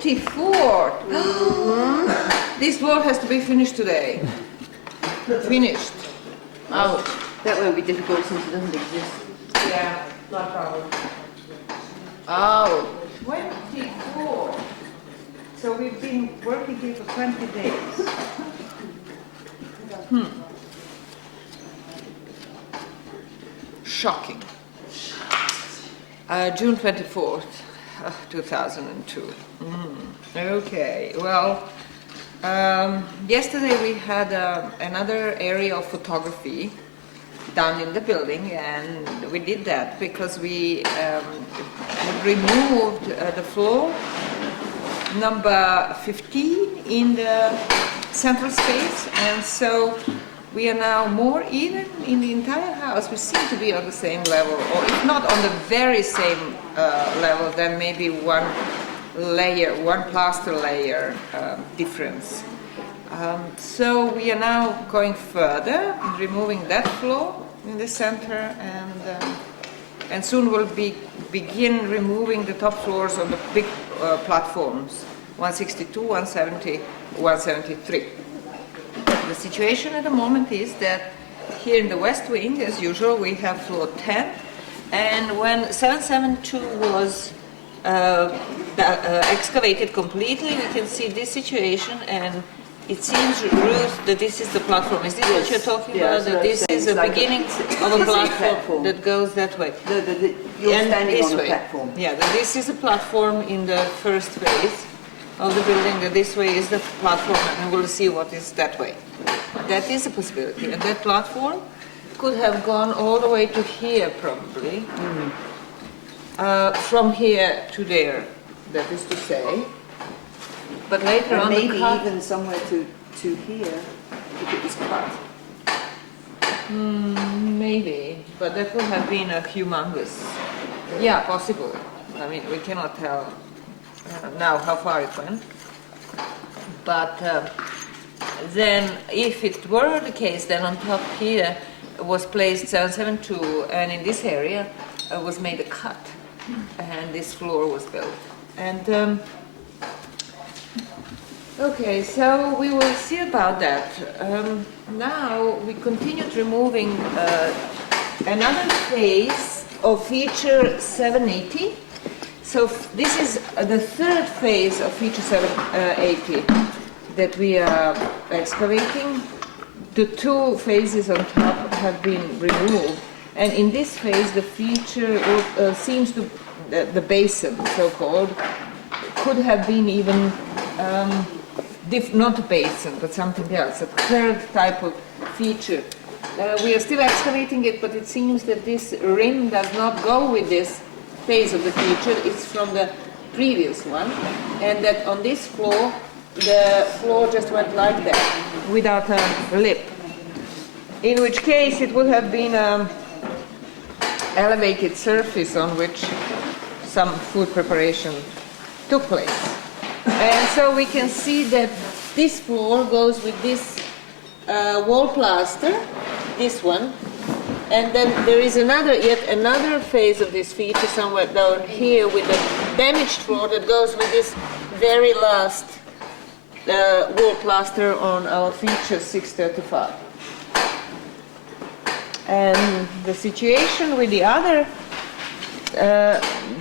24th! This floor has to be finished today. Finished. Out. That won't be difficult since it doesn't exist. Yeah, no problem. Oh, 24. So we've been working here for 20 days. Shocking. June 24th, 2002. Okay, well, yesterday we had another area of photography done in the building, and we did that because we removed the floor number 15 in the central space, and so we are now more even in the entire house. We seem to be on the same level, or if not on the very same level, then maybe one plaster layer difference. So we are now going further, removing that floor in the center, and soon we'll begin removing the top floors on the big platforms, 162, 170, 173. The situation at the moment is that here in the west wing, as usual, we have floor 10, and when 772 was excavated completely, we can see this situation, and it seems, Ruth, that this is the platform. Is this what you're talking about? That this is the beginning of a platform that goes that way? You're standing on a way. platform. Yeah, this is a platform in the first phase of the building, that this way is the platform, and we'll see what is that way. That is a possibility, and that platform could have gone all the way to here, probably. From here to there, that is to say. But later on, maybe even somewhere to here, if it was cut. Maybe, but that would have been a humongous. Yeah, possible. I mean, we cannot tell now how far it went. But then, if it were the case, then on top here was placed 772, and in this area was made a cut, and this floor was built. And okay, so we will see about that. Now we continued removing another phase of feature 780. So this is the third phase of feature 780 that we are excavating. The two phases on top have been removed, and in this phase the feature seems to, the basin so-called, could have been even not a basin, but something else, a third type of feature. We are still excavating it, but it seems that this rim does not go with this phase of the feature. It's from the previous one, and that on this floor, the floor just went like that, without a lip. In which case, it would have been an elevated surface on which some food preparation took place. And so we can see that this floor goes with this wall plaster, this one, and then there is yet another phase of this feature somewhere down here with the damaged floor that goes with this very last wall plaster on our feature 635. And the situation with the other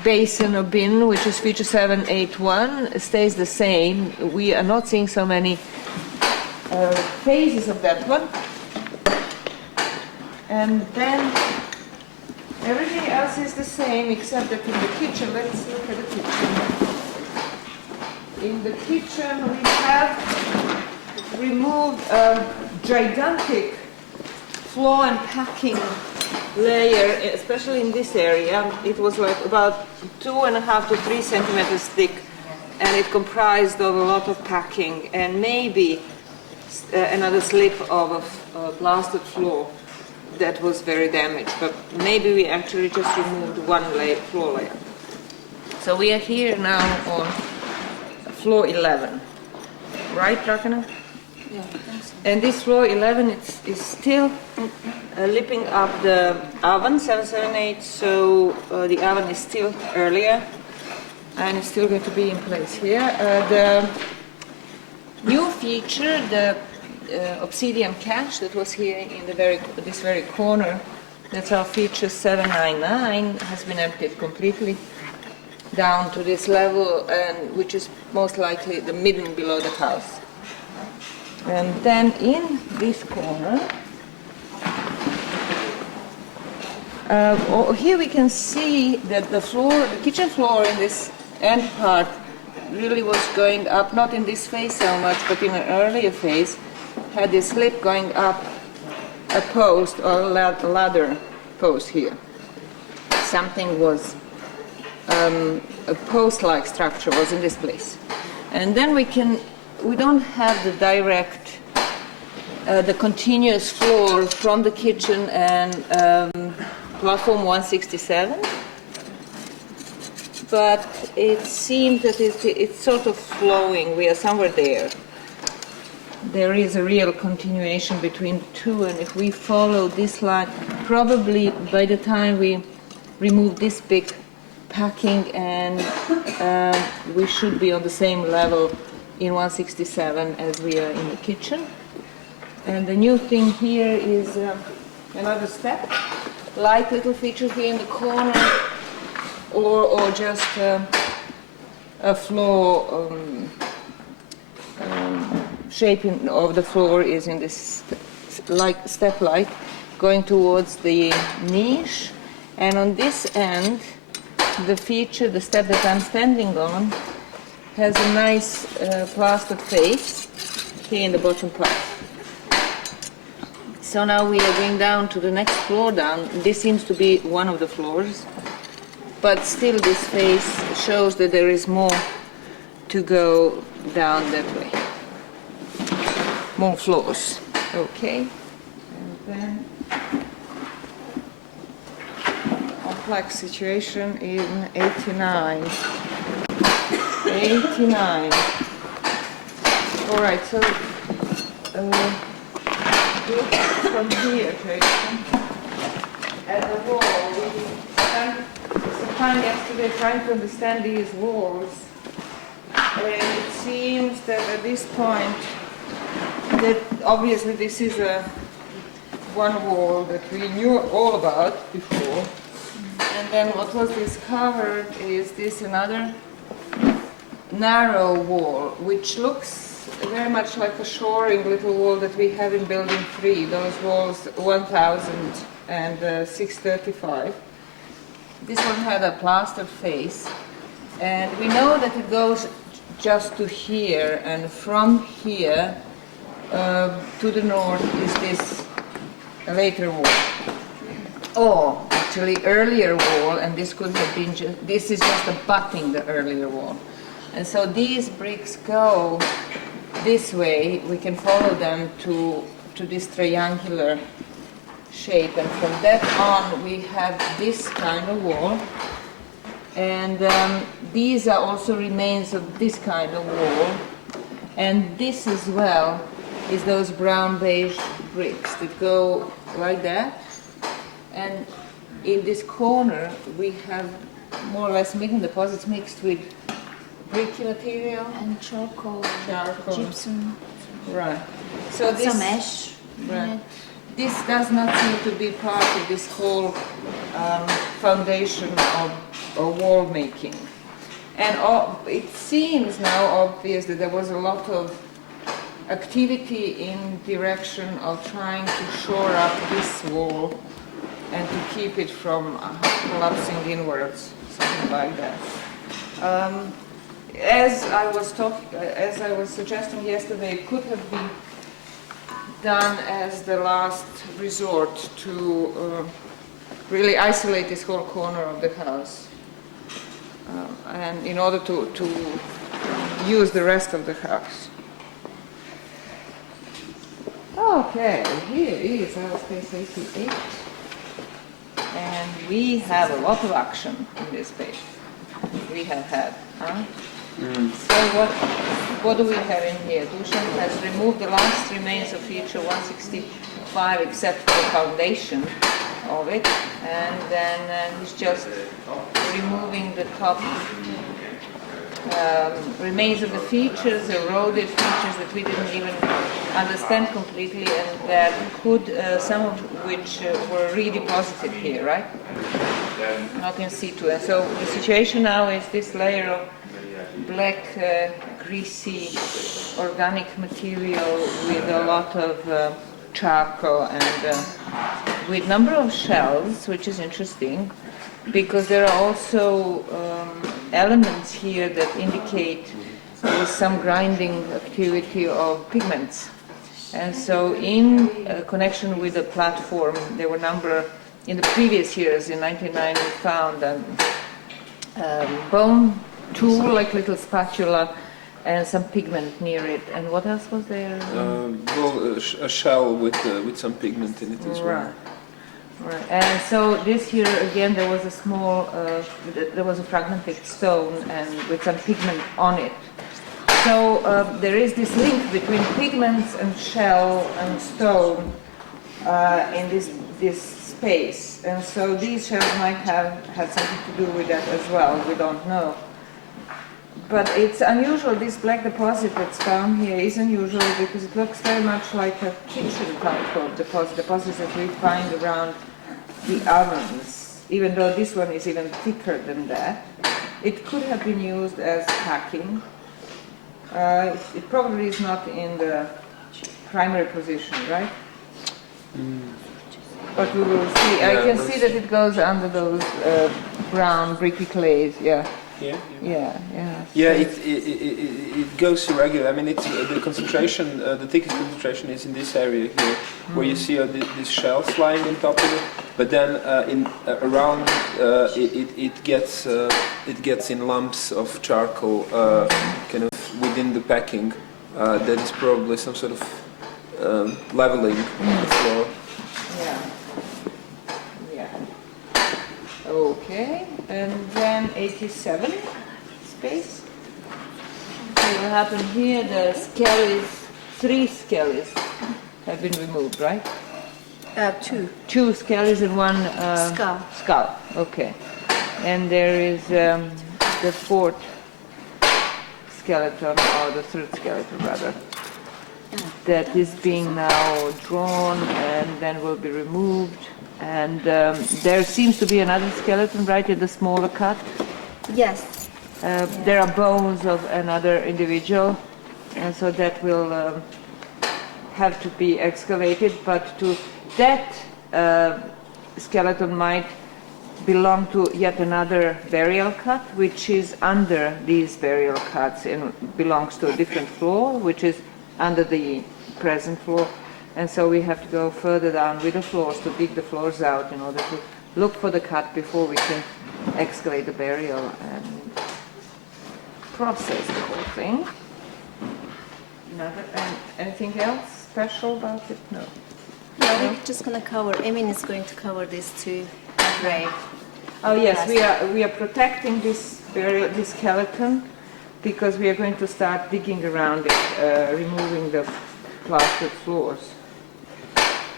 basin or bin, which is feature 781, stays the same. We are not seeing so many phases of that one. And then everything else is the same, except that in the kitchen, let's look at the kitchen. In the kitchen we have removed a gigantic floor and packing layer, especially in this area. It was like about 2.5 to 3 centimeters thick, and it comprised of a lot of packing and maybe another slip of a plastered floor that was very damaged, but maybe we actually just removed one floor layer. So we are here now on floor 11, right, Rakana? Yeah, I think so. And this floor 11 is still lipping up the oven 778, so the oven is still earlier. and it's still going to be in place here. The new feature, the obsidian cache that was here in this very corner, that's our feature 799, has been emptied completely down to this level, and which is most likely the midden below the house. And then in this corner, here we can see that the kitchen floor in this end part really was going up, not in this phase so much, but in an earlier phase, had this slip going up a post or a ladder post here. Something was, a post-like structure was in this place. And then we don't have the direct, the continuous floor from the kitchen and platform 167, but it seems that it's sort of flowing. We are somewhere there. There is a real continuation between the two, and if we follow this line, probably by the time we remove this big packing, and we should be on the same level in 167 as we are in the kitchen. And the new thing here is another step, light little feature here in the corner, or just a floor shaping of the floor is in this step light going towards the niche, and on this end the feature, the step that I'm standing on, has a nice plastered face here in the bottom part. So now we are going down to the next floor down. This seems to be one of the floors, but still this face shows that there is more to go down that way. More floors. Okay. And then complex situation in 89. 89. All right, so look from here, Jason, at the wall. We spent some time yesterday trying to understand these walls, and it seems that at this point, that obviously this is one wall that we knew all about before, and then what was discovered is this another narrow wall, which looks very much like a shoring little wall that we have in building 3, those walls 1000 and 635. This one had a plaster face, and we know that it goes just to here, and from here to the north is this later wall. Or actually earlier wall, and this could have been this is just abutting the earlier wall. And so these bricks go this way. We can follow them to this triangular shape, and from that on we have this kind of wall, and these are also remains of this kind of wall, and this as well is those brown beige bricks that go like that. And in this corner we have more or less midden deposits mixed with bricky material and charcoal, gypsum, right. So this, some ash. right. This does not seem to be part of this whole foundation of wall making. And it seems now obvious that there was a lot of activity in direction of trying to shore up this wall and to keep it from collapsing inwards, something like that. As I was suggesting yesterday, it could have been done as the last resort to really isolate this whole corner of the house, and in order to use the rest of the house. Okay, here is our space 88, and we have a lot of action in this space. We have had, huh? So what do we have in here? Dusan has removed the last remains of feature 165 except for the foundation of it, and then he's just removing the top remains of the features, eroded features that we didn't even understand completely, and that could, some of which were redeposited here, right? Not in situ. And so the situation now is this layer of black, greasy, organic material with a lot of charcoal and with number of shells, which is interesting, because there are also elements here that indicate some grinding activity of pigments. And so in connection with the platform, there were a number, in the previous years, in 1999 we found a bone tool, like little spatula, and some pigment near it. And what else was there? A shell with some pigment in it as well. Right. Right. And so this here again there was a small, there was a fragmented stone and with some pigment on it. So there is this link between pigments and shell and stone in this space. And so these shells might have had something to do with that as well. We don't know. But it's unusual. This black deposit that's found here is unusual because it looks very much like a kitchen type of deposits that we find around the ovens, even though this one is even thicker than that. It could have been used as packing. It probably is not in the primary position, right? But we will see. Yeah, I can see that it goes under those brown bricky clays. Yeah. Yeah. Yeah. It goes irregular. I mean, it's the concentration, the thickest concentration is in this area here, where you see these shells lying on top of it. But then around it gets in lumps of charcoal, kind of within the packing. That is probably some sort of leveling of the floor. Yeah. Okay, and then 87 space. So what happened here? The skellies, 3 skellies have been removed, right? 2. 2 skellies and 1 Skull. Okay, and there is the 4th skeleton, or the 3rd skeleton rather, that is being now drawn and then will be removed. And there seems to be another skeleton right in the smaller cut. Yes. There are bones of another individual, and so that will have to be excavated. But to that skeleton might belong to yet another burial cut, which is under these burial cuts and belongs to a different floor, which is under the present floor. And so we have to go further down with the floors to dig the floors out in order to look for the cut before we can excavate the burial and process the whole thing. Anything else special about it? No. No, we're just going to cover, Emin is going to cover this too. Grave. Oh yes, we are protecting this burial, this skeleton, because we are going to start digging around it, removing the plastered floors.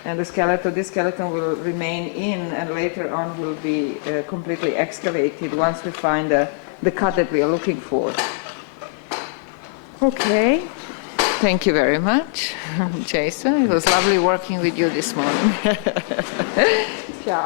And this skeleton will remain in, and later on will be completely excavated once we find the cut that we are looking for. Okay, thank you very much, Jason. It was lovely working with you this morning. Ciao.